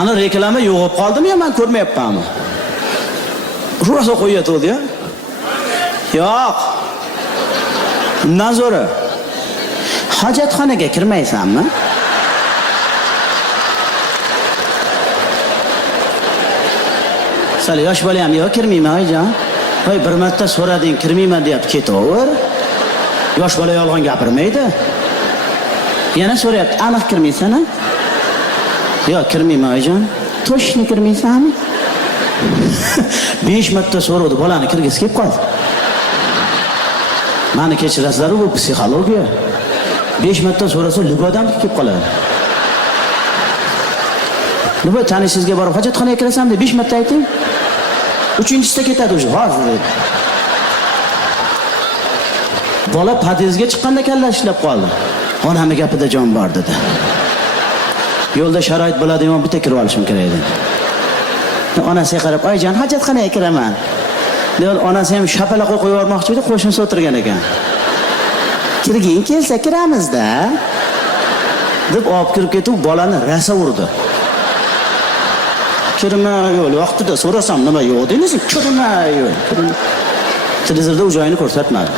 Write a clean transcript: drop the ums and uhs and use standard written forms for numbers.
Ana reklama yo'qolib qoldimi yo men ko'rmayapmanmi? Rosa qo'yatdi ya. Yo'q. Undan zo'ri. Hojatxonaga kirmaysanmi? Sal yosh bola ham yo'q kirmayman oyijon. Voy bir marta so'rading kirmayman deyapti, ketaver. Yosh bola yolg'on gapirmaydi. Yana so'rayapti, aniq kirmaysan-a? Yo'q, kirmayman oyijon. To'shni kirmaysanmi? 5 marta so'radi, bolani kirgisi kelib qoldi. Mani kechirasizlar, bu psixologiya. 5 marta so'rasa libodan kelib qoladi. Nima tanishingizga borib hojatxonaga kirasan deb 5 marta ayting. 3-chisida ketadi o'sha hozir. Bola podyezdga chiqqanda kallasi ishlab qoldi. Onamning gapida jon bor dedi. Yo'lda sharoit bo'ladigan bitta kirib olishim kerak edi. Onasiga qarab, "Oyijon, hojatxonaga kiraman." Deb onasi ham shapaloq qo'yib yubormoqchi edi, qo'shnisi o'tirgan ekan. "Kirging kelsa kiramizda." deb olib kirib ketib, bolani rasa urdi. Kirma yo'l vaqtida so'rasam nima yo'q deysiz? Kirma yo'l. Televizorda u joyini ko'rsatmadi.